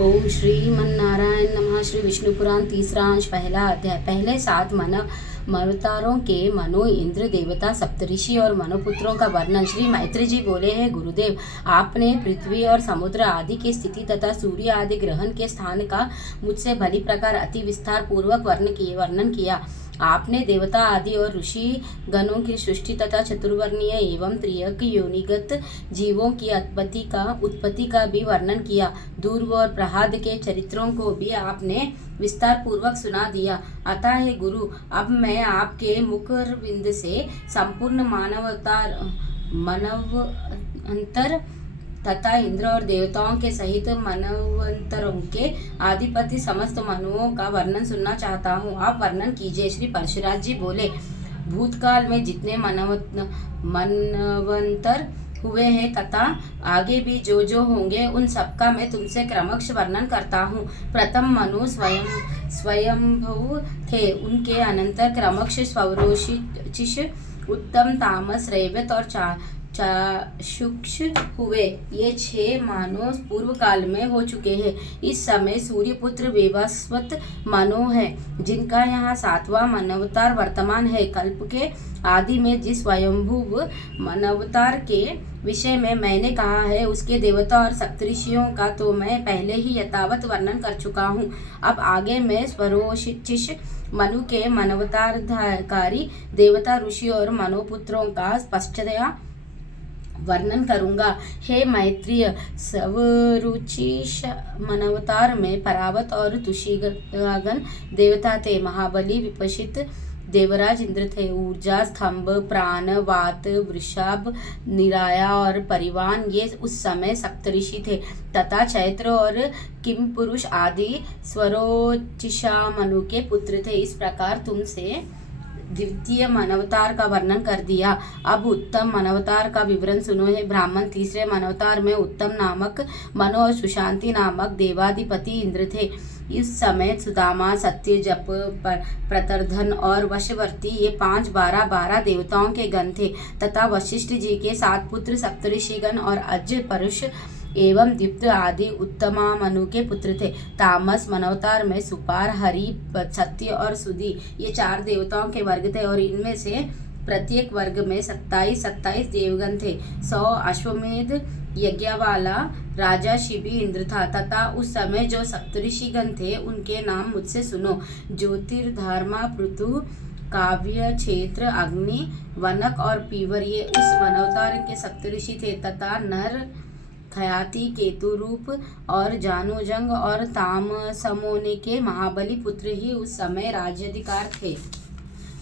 ओम श्रीमन्नारायण नमः। श्री विष्णु पुराण तीसरा अंश पहला अध्याय। पहले 7 मनवतारों के मनु, इंद्र, देवता, सप्तऋषि और मनोपुत्रों का वर्णन। श्री मैत्री जी बोले हैं, गुरुदेव, आपने पृथ्वी और समुद्र आदि की स्थिति तथा सूर्य आदि ग्रहण के स्थान का मुझसे भली प्रकार अति विस्तार पूर्वक वर्णन किया। आपने देवता आदि और ऋषि गणों की सृष्टि तथा चतुर्वर्णीय एवं त्रियक योनिगत जीवों की उत्पत्ति का भी वर्णन किया। ध्रुव और प्रहलाद के चरित्रों को भी आपने विस्तार पूर्वक सुना दिया। अतः हे गुरु, अब मैं आपके मुखरविंद से संपूर्ण मनवंतर तथा इंद्र और देवताओं के सहित मनवंतरों के आधिपति समस्त मनुओं का वर्णन सुनना चाहता हूँ। आप वर्णन कीजिए। श्री परशुराज जी बोले, भूतकाल में जितने मनवंतर हुए हैं तथा आगे भी जो होंगे, उन सबका मैं तुमसे क्रमश वर्णन करता हूँ। प्रथम मनु स्वयंभू थे। उनके अनंतर क्रमश स्वरोचिष, उत्तम, तामस, रैवत और चाक्षुष हुए। ये 6 मानव पूर्व काल में हो चुके हैं। इस समय सूर्यपुत्र वैवस्वत मनु है, जिनका यहाँ 7वां मनवतार वर्तमान है। कल्प के आदि में जिस स्वयंभू मनवतार के विषय में मैंने कहा है, उसके देवता और सप्तऋषियों का तो मैं पहले ही यथावत वर्णन कर चुका हूँ। अब आगे मैं स्वरोचिष मनु के मनवतारधारी देवता, ऋषि और मनोपुत्रों का स्पष्टतया वर्णन करूंगा। हे मैत्रेय, स्वरुचिष मनवतार में परावत और तुषिगण देवता थे। महाबली, विपशित, देवराज इंद्र थे। ऊर्जा, स्तंभ, प्राण, वात, वृषभ, निराया और परिवान ये उस समय सप्तऋषि थे तथा चैत्र और किमपुरुष आदि स्वरोचिषा मनु के पुत्र थे। इस प्रकार तुमसे द्वितीय मनवतार का वर्णन कर दिया। अब उत्तम मनवतार का विवरण सुनो। है ब्राह्मण, तीसरे मनवतार में उत्तम नामक मनु और सुशांति नामक देवाधिपति इंद्र थे। इस समय सुदामा, सत्य, जप, प्रतर्धन और वशवर्ती ये 5 12 देवताओं के गण थे तथा वशिष्ठ जी के 7 पुत्र सप्तऋषिगण और अज, परुष एवं दीप्त आदि उत्तमा मनु के पुत्र थे। तामस मनवतार में सुपार, हरि, सत्य और सुधि ये 4 देवताओं के वर्ग थे और इनमें से प्रत्येक वर्ग में 27 देवगण थे। 100 अश्वमेध यज्ञ वाला राजा शिबी इंद्र था तथा उस समय जो सप्तऋषिगण थे उनके नाम मुझसे सुनो। ज्योतिर्धर्मा, पृथु, काव्य, क्षेत्र, अग्नि, वनक और पीवर ये उस मनवतार के सप्तऋषि थे तथा नर, खयाति, केतुरूप और जानुजंग और तामसमोनि के महाबली पुत्र ही उस समय राज्याधिकार थे।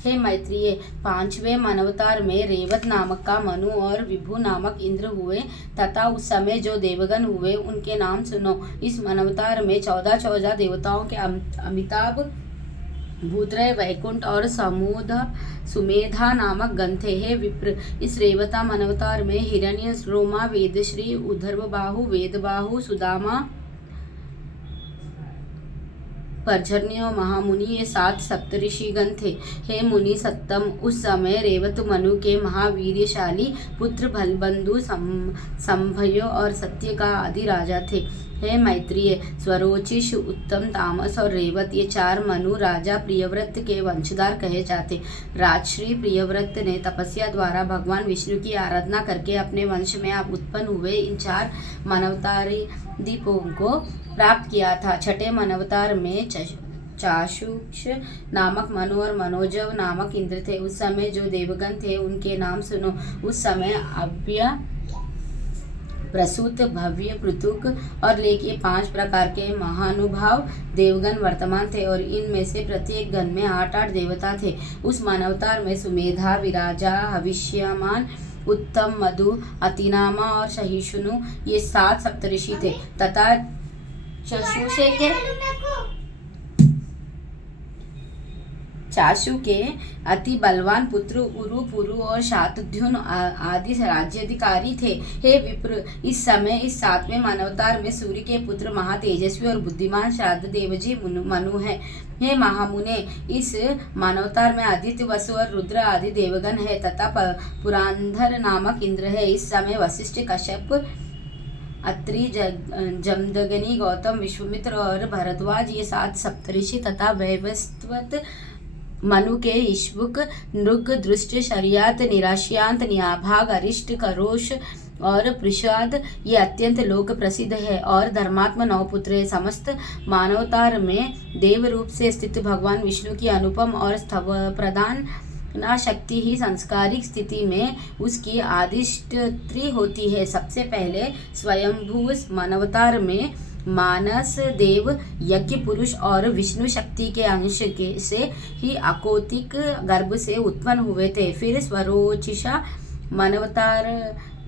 हे मैत्रेय, 5वें मनवतार में रेवत नामक का मनु और विभु नामक इंद्र हुए तथा उस समय जो देवगण हुए उनके नाम सुनो। इस मनवतार में 14 देवताओं के अमिताभ, भूत्रय, वैकुंठ और सुमेधा नामक गण थे। हे विप्र, इस रेवता मनवतार में हिरण्य, रोमा, वेदश्री, ऊर्ध्वबाहु, वेदबाहु, सुदामा, पर्जन्य और महामुनि ये 7 सप्तऋषिगण थे। हे मुनि सत्तम, उस समय रेवत मनु के महावीर्यशाली पुत्र बलबंधु, संभयो और सत्य का आदि राजा थे। हे मैत्रेय, स्वरोचिष, उत्तम, तामस और रेवत ये 4 मनु राजा प्रियव्रत के वंशधार कहे जाते। राजश्री प्रियव्रत ने तपस्या द्वारा भगवान विष्णु की आराधना करके अपने वंश में आप उत्पन्न हुए इन 4 मनवतारी दीपों को प्राप्त किया था। 6ठे मनवतार में चाक्षुष नामक मनु और मनोजव नामक इंद्र थे। उस समय जो देवगण थे उनके नाम सुनो। उस समय अव्य, प्रसूत, भव्य, पृथुक और लेख ये 5 प्रकार के महानुभाव देवगण वर्तमान थे और इनमें से प्रत्येक गण में 8 देवता थे। उस मानवतार में सुमेधा, विराजा, हविष्यमान, उत्तम, मधु, अतिनामा और सहिष्णु ये 7 सप्तऋषि थे तथा चाशु के अति बलवान पुत्र उरु, पुरु और शातुध्युन आदि राज्याधिकारी थे। हे विप्र, इस समय इस 7वें मानवतार में सूर्य के पुत्र महातेजस्वी और बुद्धिमान श्राद्ध देवजी मनु है। हे महामुने, इस मानवतार में आदित्य, वसु और रुद्र आदि देवगण है तथा पुरांधर नामक इंद्र है। इस समय वशिष्ठ, कश्यप, अत्रि, जमदग्नि, गौतम, विश्वामित्र और भरद्वाज ये 7 सप्तऋषि तथा वैवस्वत, मनु के इक्ष्वाकु, नृग, दृष्ट, शर्यात, निराश्यांत, न्याभाग, अरिष्ट, करोश और पृषाद ये अत्यंत लोक प्रसिद्ध है और धर्मात्मा 9 पुत्र है। समस्त मानवतार में देव रूप से स्थित भगवान विष्णु की अनुपम और स्तव प्रदान ना शक्ति ही सांसारिक स्थिति में उसकी अधिष्ठात्री होती है। सबसे पहले स्वयंभू मानवतार में मानस देव यज्ञ पुरुष और विष्णु शक्ति के अंश के से ही अकौतिक गर्भ से उत्पन्न हुए थे। फिर स्वरोचिषा मानवतार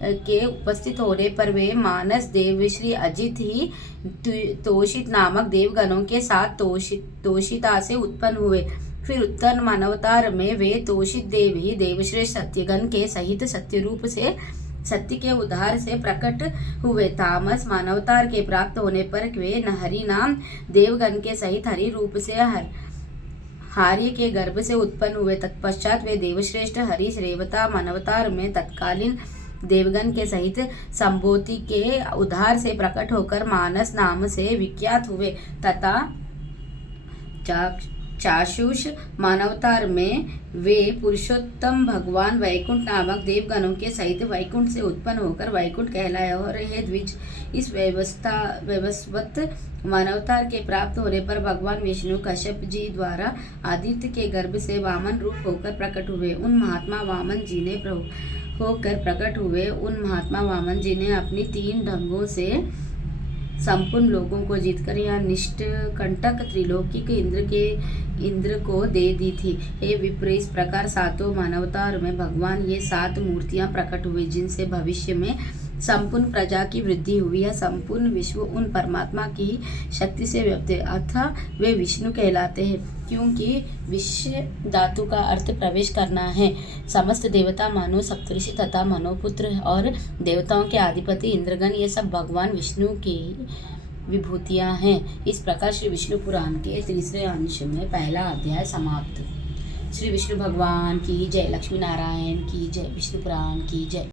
के उपस्थित होने पर वे मानस देव श्री अजित ही तोषित नामक देवगणों के साथ तोषिता से उत्पन्न हुए। फिर उत्तर मानवतार में वे तोषित देव ही देवश्रेष्ठ सत्यगण के सहित सत्य रूप से सत्य के उद्धार से प्रकट हुए। तामस मानवतार के प्राप्त होने पर वे हरि नाम देवगण के सहित हरि रूप से हार्य के गर्भ से उत्पन्न हुए। तत्पश्चात वे देवश्रेष्ठ हरि श्रेवता मानवतार में तत्कालीन देवगण के सहित संबोधि के उद्धार से प्रकट होकर मानस नाम से विख्यात हुए तथा चाक्षुष मानवतार में वे पुरुषोत्तम भगवान वैकुंठ नामक देवगणों के सहित वैकुंठ से उत्पन्न होकर वैकुंठ कहलाए। और हे द्विज, इस वैवस्वत मानवतार के प्राप्त होने पर भगवान विष्णु कश्यप जी द्वारा आदित्य के गर्भ से वामन रूप होकर प्रकट हुए। उन महात्मा वामन जी ने अपनी 3 ढंगों से संपूर्ण लोगों को जीतकर यह निष्कंटक त्रिलोकी के इंद्र को दे दी थी। हे विप्र, इस प्रकार 7 मानवतार में भगवान ये 7 मूर्तियां प्रकट हुई जिनसे भविष्य में संपूर्ण प्रजा की वृद्धि हुई। यह संपूर्ण विश्व उन परमात्मा की शक्ति से व्याप्त है, अतः वे विष्णु कहलाते हैं, क्योंकि विश्व धातु का अर्थ प्रवेश करना है। समस्त देवता, मनु, सप्तऋषि तथा मनोपुत्र और देवताओं के अधिपति इंद्रगण ये सब भगवान विष्णु की विभूतियां हैं। इस प्रकार श्री विष्णु पुराण के 3रे अंश में पहला अध्याय समाप्त। श्री विष्णु भगवान की जय। लक्ष्मी नारायण की जय। विष्णु पुराण की जय।